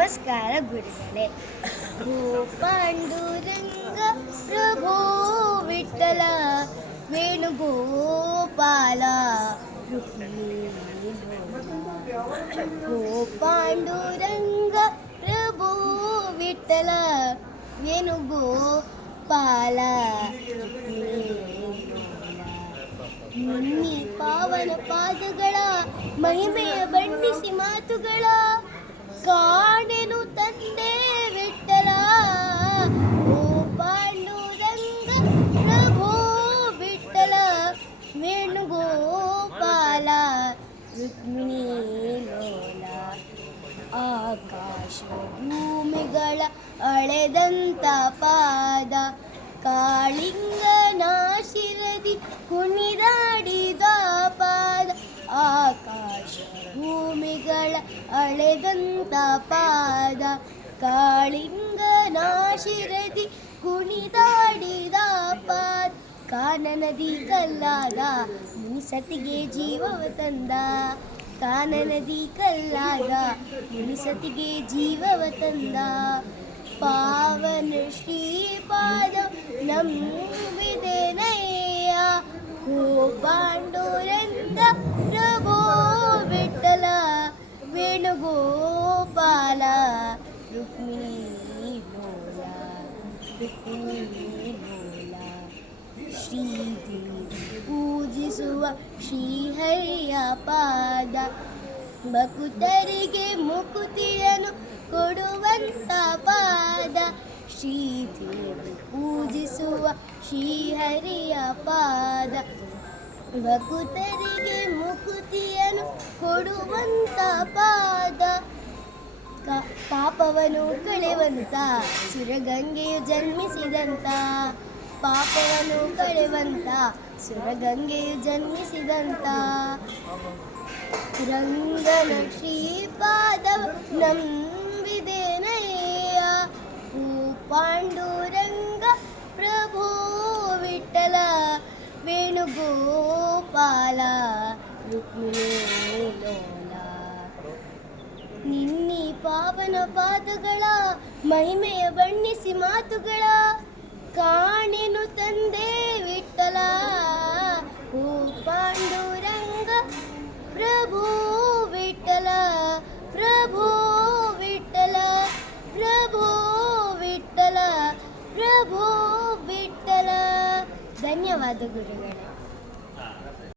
ನಮಸ್ಕಾರ ಗುರುಗಳೇ. ಓ ಪಾಂಡುರಂಗ ಪ್ರಭೋ ವಿಠಲ ವೇಣುಗೋಪಾಲ ರುಕ್ಮಿಣಿ. ಓ ಪಾಂಡುರಂಗ ಪ್ರಭೋ ವಿಠಲ ವೇಣುಗೋಪಾಲ ನಿನ್ನಿ ಪಾವನ ಪಾದಗಳ ಮಹಿಮೆಯ ಬಣ್ಣಿಸಿ ಮಾತುಗಳ ಕಾಣೆನು ತಂದೆ ವಿಠಲ. ಓ ಪಾಂಡುರಂಗ ಪ್ರಭೋ ವಿಠಲ ವೇಣುಗೋಪಾಲ ರುಕ್ಮಿಣಿ ಲೋಲ. ಆಕಾಶ ಭೂಮಿಗಳ ಅಳೆದಂತ ಪಾದ ಕಾಳಿಂಗನ ಶಿರದಿ ಕುಣಿದಾಡಿದ ಪಾದ. ಆಕಾಶ ಭೂಮಿಗಳ ಅಳೆದಂತ ಪಾದ ಕಾಳಿಂಗನ ಶಿರದಿ ಕುಣಿದಾಡಿದ ಪಾದ. ಕಾನನದಿ ಕಲ್ಲಾದ ಮುನಿಸತಿಗೆ ಜೀವವ ತಂದ. ಕಾನನದಿ ಕಲ್ಲಾದ ಮುನಿಸತಿಗೆ ಜೀವವ ತಂದ. ಪಾವನ ಶ್ರೀಪಾದ ನಂಬಿದೆನಯ್ಯ. ಓ ಪಾಂಡುರಂಗ ಪ್ರಭೋ ವಿಠಲ ವೇಣುಗೋಪಾಲ ರುಕ್ಮಿಣಿ ಲೋಲ. ರುಕ್ಮಿಣಿ ಲೋಲ. ಶ್ರೀದೇವಿ ಪೂಜಿಸುವ ಶ್ರೀಹರಿಯ ಪಾದ ಭಕ್ತರಿಗೆ ಮುಕುತಿಯನ್ನು ಕೊಡುವಂತ ಪಾದ. ಶ್ರೀದೇವಿ ಪೂಜಿಸುವ ಶ್ರೀಹರಿಯ ಪಾದ ಭಕ್ತರಿಗೆ ಮುಕುತಿಯನ್ನು ಕೊಡುವಂತ ಪಾದ. ಪಾಪವನ್ನು ಕಳೆವಂತ ಸುರಗಂಗೆಯು ಜನ್ಮಿಸಿದಂತ. ಪಾಪವನ್ನು ಕಳೆವಂತ ಸುರಗಂಗೆಯು ಜನ್ಮಿಸಿದಂತ. ರಂಗನ ಶ್ರೀಪಾದ ನಂಬಿದೆನಯ್ಯ. ಓ ಪಾಂಡುರಂಗ ಪ್ರಭೋ ವಿಠಲ ವೇಣುಗೋಪಾಲ ರುಕ್ಮಿಣಿ ಲೋಲ. ನಿನ್ನಿ ಪಾವನ ಪಾದಗಳ ಮಹಿಮೆಯ ಬಣ್ಣಿಸಿ ಮಾತುಗಳ ಕಾಣೆನು ತಂದೆ ವಿಠಲ. ಓ ಪಾಂಡುರಂಗ ಪ್ರಭೋ ವಿಠಲ ಪ್ರಭೋ ವಿಠಲ ಪ್ರಭೋ ವಿಠಲ ಪ್ರಭೋ ವಿಠಲ. ಧನ್ಯವಾದ ಗುರುಗಳೇ.